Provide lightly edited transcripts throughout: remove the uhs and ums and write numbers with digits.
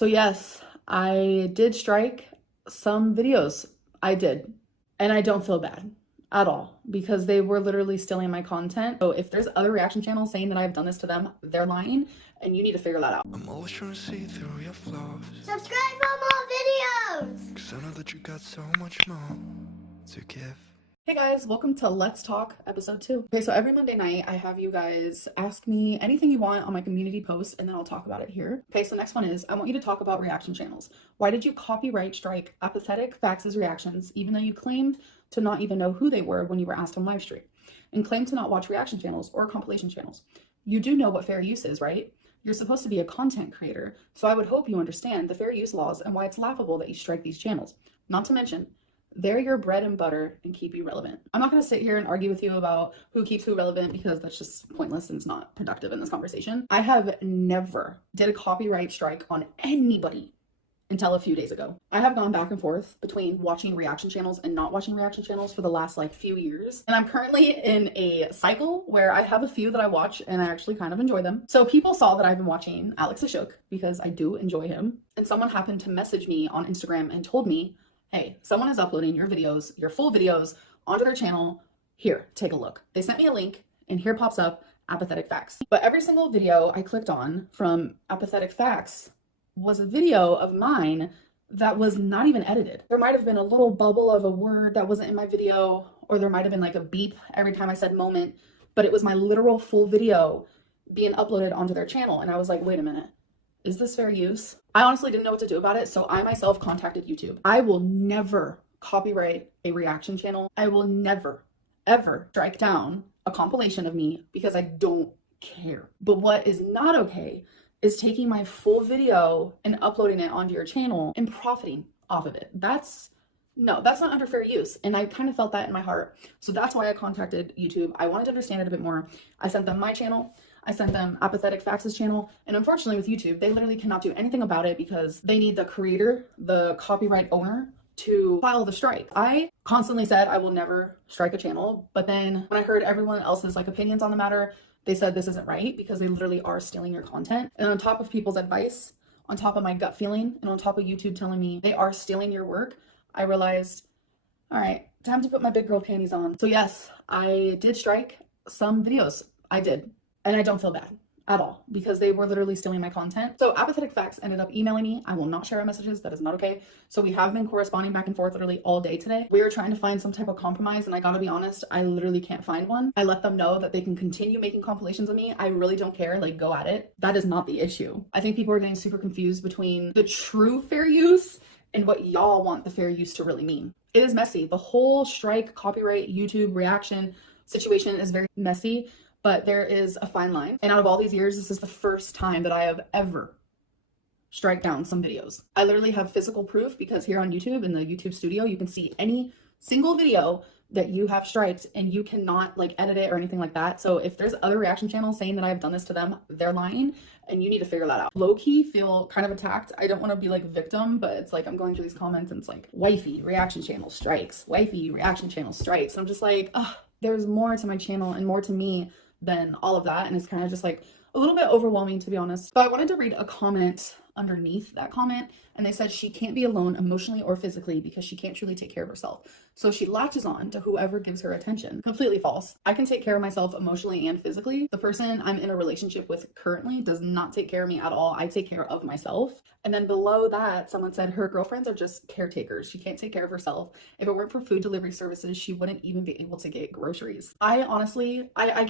So yes, I did strike some videos. I did. And I don't feel bad at all because they were literally stealing my content. So if there's other reaction channels saying that I've done this to them, they're lying and you need to figure that out. I'm always trying to see through your flaws. Subscribe for more videos! Cause I know that you got so much more to give. Hey guys, welcome to Let's Talk episode 2. Okay, so every Monday night I have you guys ask me anything you want on my community post and then I'll talk about it here. Okay, so next one is I want you to talk about reaction channels. Why did you copyright strike Apathetic fax's reactions even though you claimed to not even know who they were when you were asked on live stream and claimed to not watch reaction channels or compilation channels? You do know what fair use is, right? You're supposed to be a content creator, so I would hope you understand the fair use laws and why it's laughable that you strike these channels. Not to mention, they're your bread and butter and keep you relevant. I'm not going to sit here and argue with you about who keeps who relevant because that's just pointless and it's not productive in this conversation. I have never did a copyright strike on anybody until a few days ago. I have gone back and forth between watching reaction channels and not watching reaction channels for the last few years. And I'm currently in a cycle where I have a few that I watch and I actually kind of enjoy them. So people saw that I've been watching Alex Ashok because I do enjoy him. And someone happened to message me on Instagram and told me, hey, someone is uploading your videos, your full videos onto their channel. Here, take a look. They sent me a link and here pops up Apathetic Facts. But every single video I clicked on from Apathetic Facts was a video of mine that was not even edited. There might have been a little bubble of a word that wasn't in my video, or there might have been a beep every time I said moment, but it was my literal full video being uploaded onto their channel. And I was like, wait a minute. Is this fair use? I honestly didn't know what to do about it, so I myself contacted YouTube. I will never copyright a reaction channel. I will never, ever strike down a compilation of me because I don't care. But what is not okay is taking my full video and uploading it onto your channel and profiting off of it. That's not under fair use. And I kind of felt that in my heart. So that's why I contacted YouTube. I wanted to understand it a bit more. I sent them my channel. I sent them Apathetic Facts' channel, and unfortunately with YouTube, they literally cannot do anything about it because they need the creator, the copyright owner, to file the strike. I constantly said I will never strike a channel, but then when I heard everyone else's opinions on the matter, they said this isn't right because they literally are stealing your content. And on top of people's advice, on top of my gut feeling, and on top of YouTube telling me they are stealing your work, I realized, all right, time to put my big girl panties on. So yes, I did strike some videos. I did. And I don't feel bad at all because they were literally stealing my content. So Apathetic Facts ended up emailing me. I will not share our messages. That is not okay. So we have been corresponding back and forth literally all day today. We were trying to find some type of compromise and I gotta be honest, I literally can't find one. I let them know that they can continue making compilations of me. I really don't care, go at it. That is not the issue. I think people are getting super confused between the true fair use and what y'all want the fair use to really mean. It is messy. The whole strike, copyright, YouTube reaction situation is very messy. But there is a fine line. And out of all these years, this is the first time that I have ever strike down some videos. I literally have physical proof because here on YouTube, in the YouTube studio, you can see any single video that you have striked and you cannot edit it or anything like that. So if there's other reaction channels saying that I've done this to them, they're lying and you need to figure that out. Low-key feel kind of attacked. I don't want to be victim, but it's I'm going through these comments and it's wifey reaction channel strikes, wifey reaction channel strikes. And I'm just ugh, there's more to my channel and more to me than all of that, and it's kind of just a little bit overwhelming, to be honest. But I wanted to read a comment underneath that comment, and they said she can't be alone emotionally or physically because she can't truly take care of herself, so she latches on to whoever gives her attention. Completely false. I can take care of myself emotionally and physically. The person I'm in a relationship with currently does not take care of me at all. I take care of myself. And then below that, someone said her girlfriends are just caretakers. She can't take care of herself. If it weren't for food delivery services, she wouldn't even be able to get groceries. I honestly, I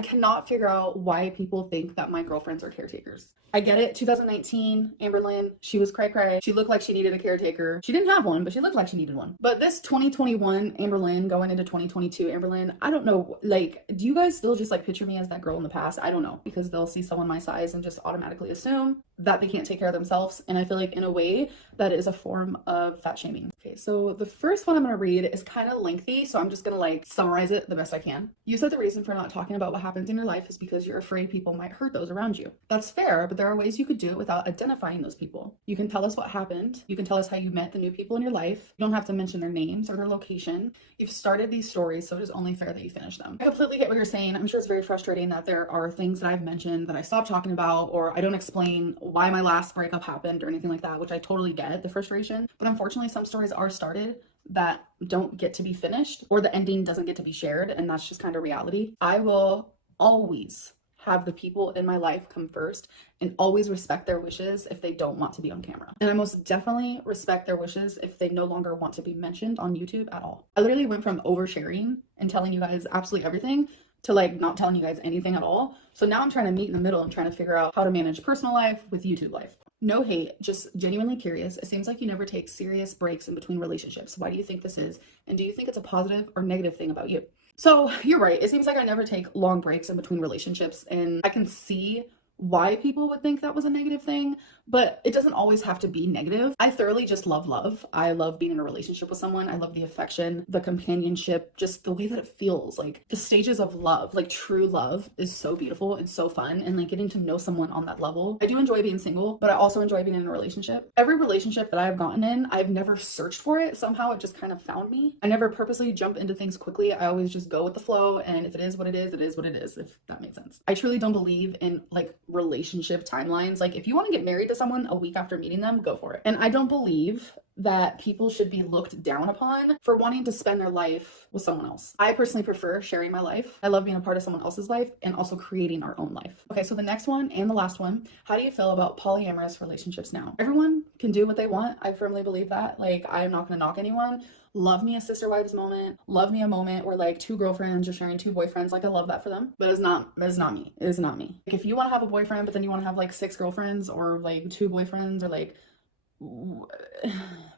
cannot figure out why people think that my girlfriends are caretakers. I get it. 2019, Amberlynn, she was cray-cray. She looked like she needed a caretaker. She didn't have one, but she looked like she needed one. But this 2021 Amberlynn going into 2022 Amberlynn, I don't know, do you guys still just picture me as that girl in the past? I don't know, because they'll see someone my size and just automatically assume that they can't take care of themselves. And I feel in a way that is a form of fat shaming. Okay, so the first one I'm gonna read is kind of lengthy, so I'm just gonna summarize it the best I can. You said the reason for not talking about what happened happens in your life is because you're afraid people might hurt those around you. That's fair, but there are ways you could do it without identifying those people. You can tell us what happened. You can tell us how you met the new people in your life. You don't have to mention their names or their location. You've started these stories, so it is only fair that you finish them. I completely get what you're saying. I'm sure it's very frustrating that there are things that I've mentioned that I stopped talking about, or I don't explain why my last breakup happened or anything like that, which I totally get the frustration. But unfortunately, some stories are started that don't get to be finished, or the ending doesn't get to be shared, and that's just kind of reality. I will always have the people in my life come first and always respect their wishes if they don't want to be on camera. And I most definitely respect their wishes if they no longer want to be mentioned on YouTube at all. I literally went from oversharing and telling you guys absolutely everything to like not telling you guys anything at all. So now I'm trying to meet in the middle and trying to figure out how to manage personal life with YouTube life. No hate, just genuinely curious. It seems like you never take serious breaks in between relationships. Why do you think this is? And do you think it's a positive or negative thing about you? So you're right. It seems like I never take long breaks in between relationships, and I can see why people would think that was a negative thing, but it doesn't always have to be negative. I thoroughly just love love. I love being in a relationship with someone. I love the affection, the companionship, just the way that it feels. Like the stages of love, like true love is so beautiful and so fun, and like getting to know someone on that level. I do enjoy being single, but I also enjoy being in a relationship. Every relationship that I've gotten in, I've never searched for it. Somehow it just kind of found me. I never purposely jump into things quickly. I always just go with the flow, and if it is what it is, it is what it is, if that makes sense. I truly don't believe in like relationship timelines. Like if you want to get married to someone a week after meeting them, go for it. And I don't believe that people should be looked down upon for wanting to spend their life with someone else. I personally prefer sharing my life. I love being a part of someone else's life and also creating our own life. Okay, so the next one and the last one, how do you feel about polyamorous relationships now? Everyone can do what they want. I firmly believe that. Like, I'm not gonna knock anyone. Love me a sister wives moment. Love me a moment where like two girlfriends are sharing two boyfriends. Like I love that for them, but it's not me. It is not me. Like if you want to have a boyfriend, but then you want to have like 6 girlfriends or like 2 boyfriends or like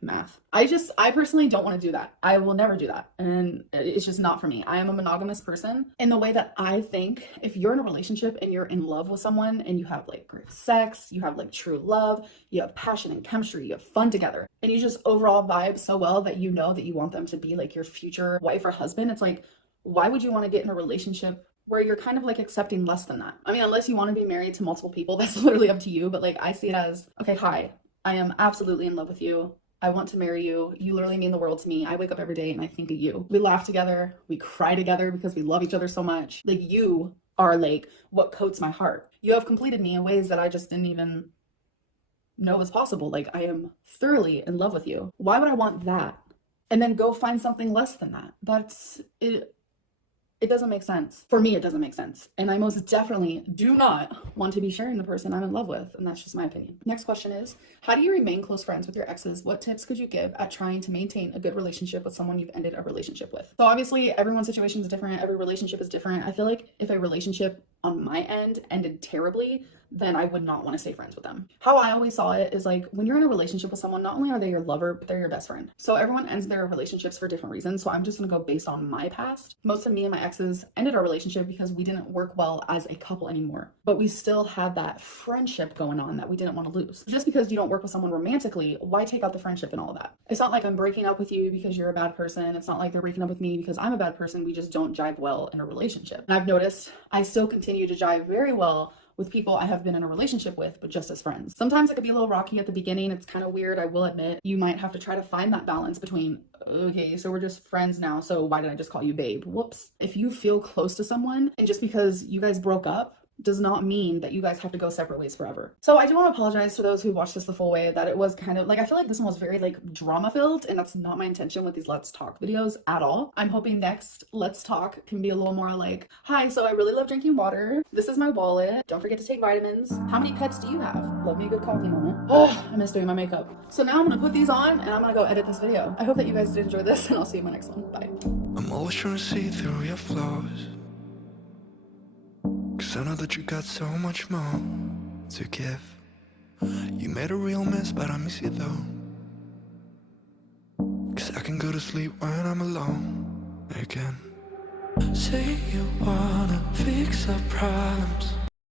math. I personally don't want to do that. I will never do that. And it's just not for me. I am a monogamous person in the way that I think if you're in a relationship and you're in love with someone and you have like great sex, you have like true love, you have passion and chemistry, you have fun together, and you just overall vibe so well that you know that you want them to be like your future wife or husband, it's like, why would you want to get in a relationship where you're kind of like accepting less than that? I mean, unless you want to be married to multiple people, that's literally up to you. But like, I see it as, okay, hi, I am absolutely in love with you. I want to marry you. You literally mean the world to me. I wake up every day and I think of you. We laugh together. We cry together because we love each other so much. Like you are like what coats my heart. You have completed me in ways that I just didn't even know was possible. Like I am thoroughly in love with you. Why would I want that? And then go find something less than that? That's it. It doesn't make sense. For me, it doesn't make sense. And I most definitely do not want to be sharing the person I'm in love with. And that's just my opinion. Next question is, how do you remain close friends with your exes? What tips could you give at trying to maintain a good relationship with someone you've ended a relationship with? So obviously everyone's situation is different. Every relationship is different. I feel like if a relationship on my end ended terribly, then I would not want to stay friends with them. How I always saw it is like when you're in a relationship with someone, not only are they your lover, but they're your best friend. So everyone ends their relationships for different reasons. So I'm just gonna go based on my past. Most of me and my exes ended our relationship because we didn't work well as a couple anymore, but we still had that friendship going on that we didn't want to lose. Just because you don't work with someone romantically, why take out the friendship and all of that? It's not like I'm breaking up with you because you're a bad person. It's not like they're breaking up with me because I'm a bad person. We just don't jive well in a relationship. And I've noticed I still continue to jive very well with people I have been in a relationship with, but just as friends. Sometimes it could be a little rocky at the beginning. It's kind of weird, I will admit. You might have to try to find that balance between, okay, so we're just friends now, so why did I just call you babe? Whoops. If you feel close to someone and just because you guys broke up does not mean that you guys have to go separate ways forever. So I do want to apologize to those who watched this the full way, that it was kind of like, I feel like this one was very like drama filled, and that's not my intention with these Let's Talk videos at all. I'm hoping next Let's Talk can be a little more like, hi, so I really love drinking water. This is my wallet. Don't forget to take vitamins. How many pets do you have? Love me a good coffee moment. Oh, I miss doing my makeup. So now I'm gonna put these on and I'm gonna go edit this video. I hope that you guys did enjoy this, and I'll see you in my next one. Bye. I'm always trying to see through your flaws, 'cause I know that you got so much more to give. You made a real mess, but I miss you though, 'cause I can go to sleep when I'm alone again. Say you wanna fix our problems,